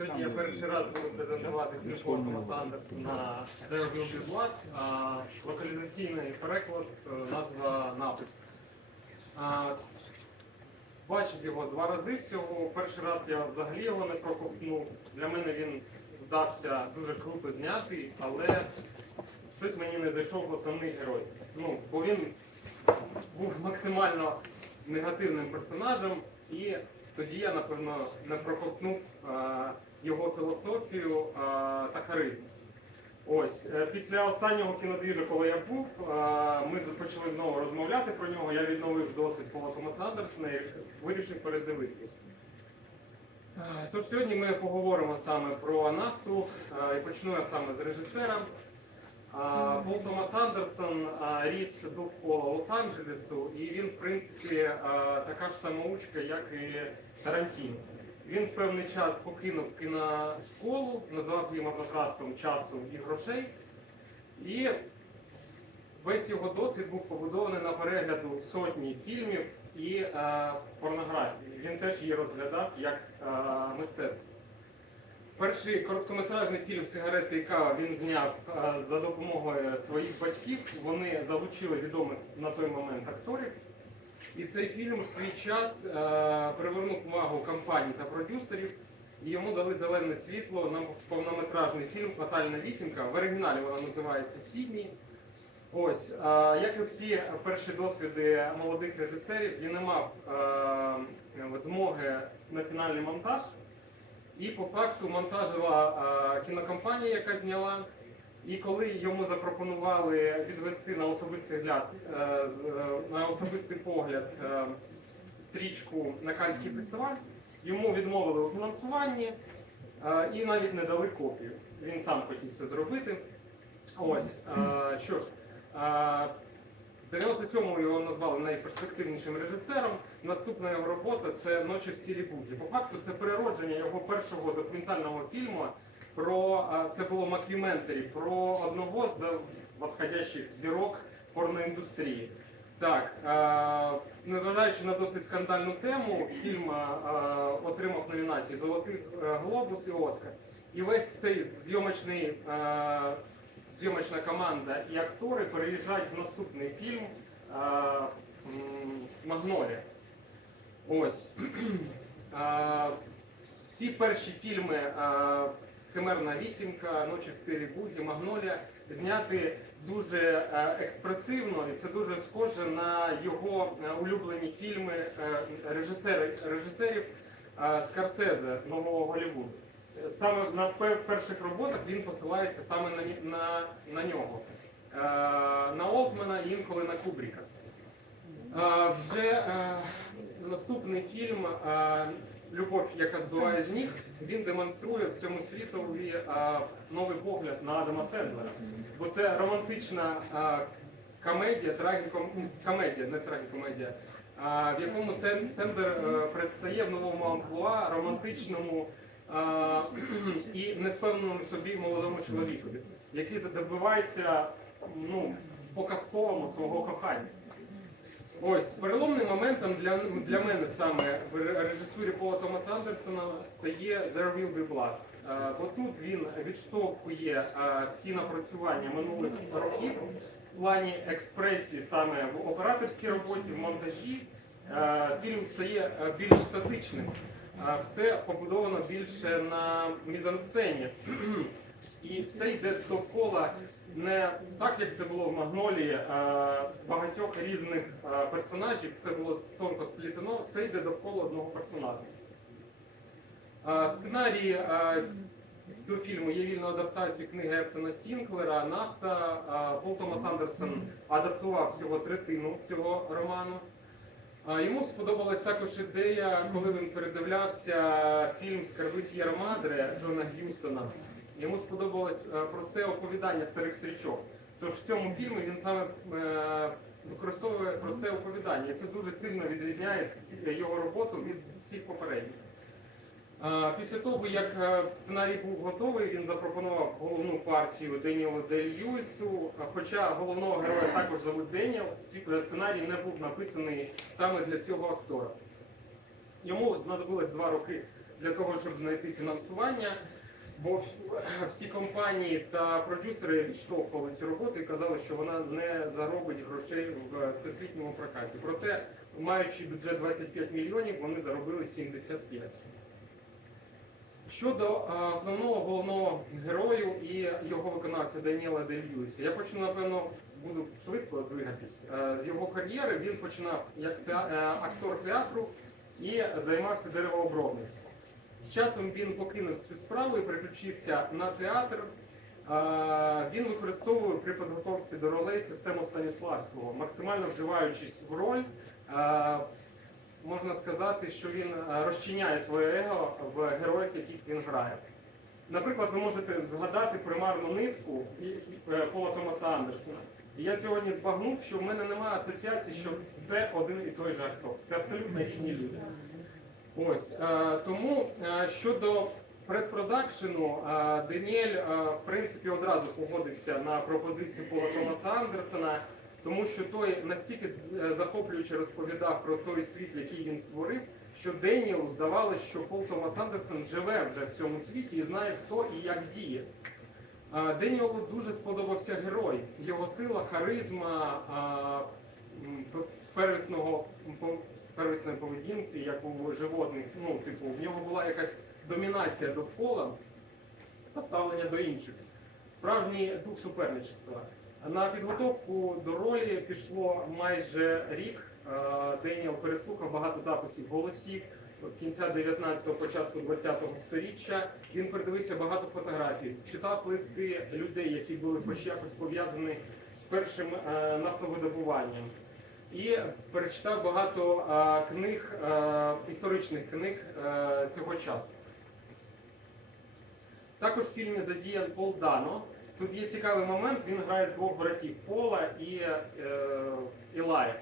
Я перший раз буду презентувати Томаса Андерсона «There Will Be Blood», локалізаційний переклад, е, назва «Напад». А, Бачив його два рази всього. Перший раз я взагалі його не проковтнув. Для мене він здався дуже круто знятий, але щось мені не зайшов основний герой. Ну, бо він був максимально негативним персонажем, і тоді я, напевно, не проковтнув а, його філософію та харизму. Ось е, після останнього кінодвіжу, коли я був, ми почали знову розмовляти про нього. Я відновив досвід Пола Томаса Андерсона і вирішив передивитись. Тож сьогодні ми поговоримо саме про нафту і почну я саме з режисера. Пол Томас Андерсон ріс довкола Лос-Анджелесу, і він, в принципі, така ж самоучка, як і Тарантіно. Він в певний час покинув кіношколу, назвав її марнотратством часу і грошей. І весь його досвід був побудований на перегляду сотні фільмів і е, порнографії. Він теж її розглядав як е, мистецтво. Перший короткометражний фільм Сигарети і кава він зняв е, за допомогою своїх батьків. Вони залучили відомих на той момент акторів. І цей фільм в свій час е, привернув увагу компаній та продюсерів. І йому дали зелене світло на повнометражний фільм Фатальна вісімка. В оригіналі вона називається Сідні. Ось, е, як і всі перші досвіди молодих режисерів, він не мав е, змоги на фінальний монтаж. І по факту монтажила кінокомпанія, яка зняла. І коли йому запропонували відвести на особистий гляд, е, е, на особистий погляд е, стрічку на Канський фестиваль, йому відмовили у фінансуванні і навіть не дали копію. Він сам хотів це зробити. Ось що ж. е, в 97-му його назвали найперспективнішим режисером. Наступна його робота це Ночі в стілі бугі. По факту це переродження його першого документального фільму про це було макюментарі про одного з восходящих зірок порноіндустрії. Так, незважаючи на досить скандальну тему, фільм отримав номінації Золотий е, глобус і Оскар. І весь цей зйомочний зйомочна команда і актори переїжджають в наступний фільм Магнолія. Ось. Всі перші фільми Химерна вісімка, Ночі в стилі Бугі, Магнолія зняти дуже е, експресивно, і це дуже схоже на його е, улюблені фільми е, режисерів е, Скорсезе нового Голлівуду. Саме на перших роботах він посилається саме на, на, на нього. На Олтмана інколи на Кубріка. Вже наступний фільм Любов, яка збиває з ніг, він демонструє всьому світові е, новий погляд на Адама Сендлера. Бо це романтична е, комедія, трагіком... комедія, не трагікомедія, е, в якому Сен- Сендер е, предстає в новому амплуа романтичному і невпевненому собі молодому чоловікові, який добивається ну, по-казковому свого кохання. Ось переломним моментом для, для мене саме в режисурі Пола Томаса Андерсона стає There Will Be Blood. Е, Бо тут він відштовхує е, всі напрацювання минулих років в плані експресії саме в операторській роботі, в монтажі. Е, Фільм стає е, більш статичним. Е, Все побудовано більше на мізансцені. І все йде довкола не так, як це було в Магнолії, багатьох різних персонажів, це було тонко сплітено, все йде довкола одного персонажа. Сценарій до фільму є вільною адаптацією книги Ефтона Сінклера Нафта. Пол Томас Андерсон адаптував всього третину цього роману. Йому сподобалась також ідея, коли він передивлявся фільм Скарби С'єра Мадре Джона Г'юстона. Йому сподобалось е, просте оповідання старих стрічок. Тож в цьому фільмі він саме е, використовує просте оповідання. І це дуже сильно відрізняє його роботу від всіх попередніх. Е, Після того, як сценарій був готовий, він запропонував головну партію Деніелу Дель. Е, Хоча головного героя також зовуть Деніел, сценарій не був написаний саме для цього актора. Йому знадобилось два роки для того, щоб знайти фінансування. Бо всі компанії та продюсери відштовхували цю роботу і казали, що вона не заробить грошей в всесвітньому прокаті. Проте, маючи бюджет 25 мільйонів, вони заробили 75. Щодо основного головного герою і його виконавця Даніела Дель Льюіса, я почну, напевно, буду швидко двигатись. З його кар'єри він починав як е, актор театру і займався деревообробництвом. Часом він покинув цю справу і переключився на театр. Він використовує при підготовці до ролей систему Станіславського, максимально вживаючись в роль. Можна сказати, що він розчиняє своє его в героях, яких він грає. Наприклад, ви можете згадати примарну нитку е, Пола Томаса Андерсона. І я сьогодні збагнув, що в мене немає асоціації, що це один і той же актор. Це абсолютно різні люди. Ось е, тому е, щодо предпродакшену, е, Даніель в принципі одразу погодився на пропозицію Пола Томаса Андерсона, тому що той настільки захоплююче розповідав про той світ, який він створив, що Деніелу здавалося, що Пол Томас Андерсон живе вже в цьому світі і знає, хто і як діє. Деніелу дуже сподобався герой, його сила, харизма, м, первісного первісної поведінки, як у животних. Ну, типу, в нього була якась домінація довкола та ставлення до інших. Справжній дух суперничества. На підготовку до ролі пішло майже рік. Е, Деніел переслухав багато записів голосів кінця 19-го, початку 20-го сторіччя. Він передивився багато фотографій, читав листи людей, які були хоч якось пов'язані з першим е, нафтовидобуванням. І перечитав багато е, книг, е, історичних книг е, цього часу. Також в фільмі задіян Пол Дано. Тут є цікавий момент, він грає двох братів Пола і е, Ілая.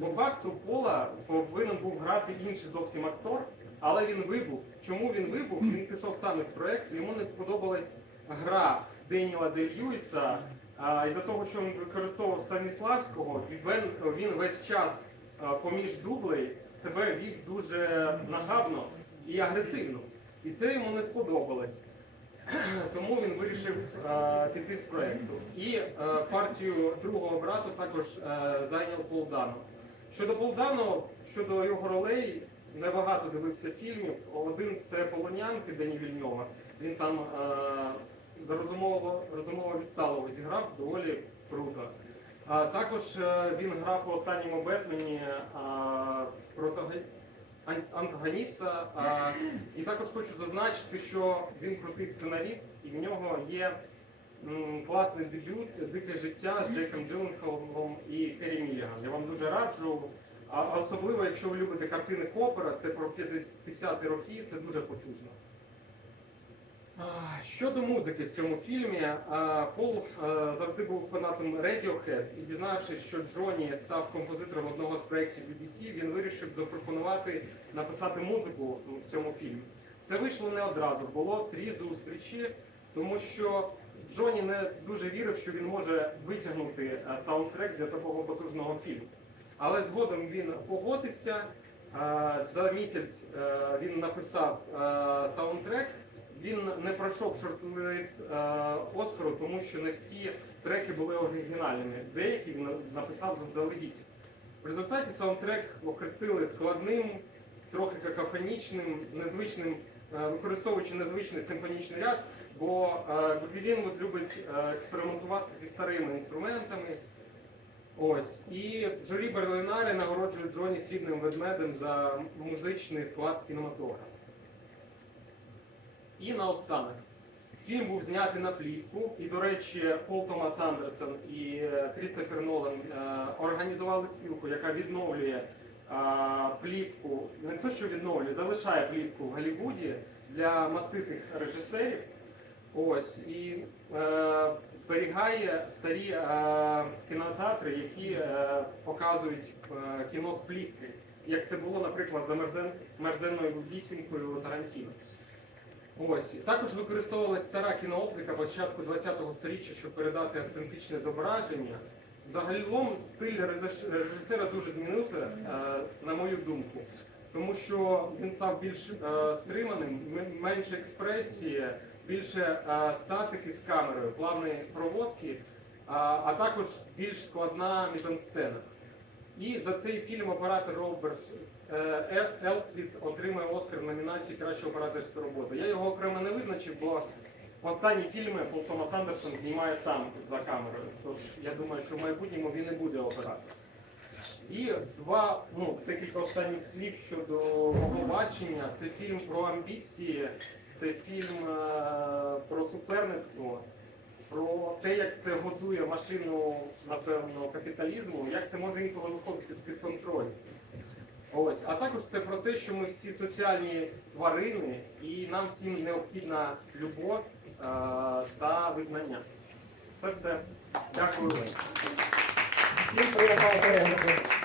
По факту Пола повинен був грати інший зовсім актор, але він вибув. Чому він вибув? Він пішов саме з проєкту, йому не сподобалась гра Деніела Дель Льюіса. А, із-за того, що він використовував Станіславського, він, він весь час поміж дублей себе вів дуже нахабно і агресивно. І це йому не сподобалось. Тому він вирішив е, піти з проєкту. І е, партію другого брату також е, зайняв Полдано. Щодо Полдано, щодо його ролей, небагато дивився фільмів. Один це Полонянки Дені Вільньова. Він там е, за розумово, розумово відсталого зіграв доволі круто. А також е, він грав у останньому Бетмені е, протага- антагоніста. А, і також хочу зазначити, що він крутий сценаріст, і в нього є м, класний дебют Дике життя з Джеком Джилленхолом і Керрі Міліган. Я вам дуже раджу. А а особливо, якщо ви любите картини Копера, це про 50-ті роки, це дуже потужно. Щодо музики в цьому фільмі, Пол завжди був фанатом Radiohead і дізнавшись, що Джоні став композитором одного з проєктів BBC, він вирішив запропонувати написати музику в цьому фільмі. Це вийшло не одразу, було три зустрічі, тому що Джоні не дуже вірив, що він може витягнути саундтрек для такого потужного фільму. Але згодом він погодився. За місяць е, він написав е, саундтрек. Він не пройшов шорт-лист е, Оскару, тому що не всі треки були оригінальними. Деякі він написав заздалегідь. В результаті саундтрек охрестили складним, трохи какофонічним, незвичним, е, використовуючи незвичний симфонічний ряд, бо е, Гурвілінгут любить експериментувати зі старими інструментами. Ось і журі Берлинарі нагороджує Джоні срібним ведмедем за музичний вклад в кінематограф. І наостанок. Фільм був знятий на плівку, і, до речі, Пол Томас Андерсон і е, Крістофер Нолан е, організували спілку, яка відновлює плівку, не то що відновлює, залишає плівку в Голлівуді для маститих режисерів. Ось і е, зберігає старі е, кінотеатри, які е, показують е, кіно з плівки, як це було, наприклад, за мерзен, мерзенною вісімкою Тарантіно. Ось також використовувалася стара кінооптика початку ХХ століття, щоб передати автентичне зображення. Загалом стиль режисера дуже змінився, е, на мою думку. тому що він став більш е, стриманим, менше експресії, більше е, статики з камерою, плавні проводки, а, також більш складна мізансцена. І за цей фільм оператор Робертс Е- Елсвіт отримує Оскар в номінації Краща операторська робота. Я його окремо не визначив, бо останні фільми Пол Томас Андерсон знімає сам за камерою. Тож я думаю, що в майбутньому він і буде оператором. І два, ну, декілька останніх слів щодо мого бачення. Це фільм про амбіції, це фільм е, про суперництво, про те, як це готує машину, напевно, капіталізму, як це може інколи виходити з-під контролю. Ось, а також це про те, що ми всі соціальні тварини, і нам всім необхідна любов е, та визнання. Це все. Дякую. Всім приємного перегляду.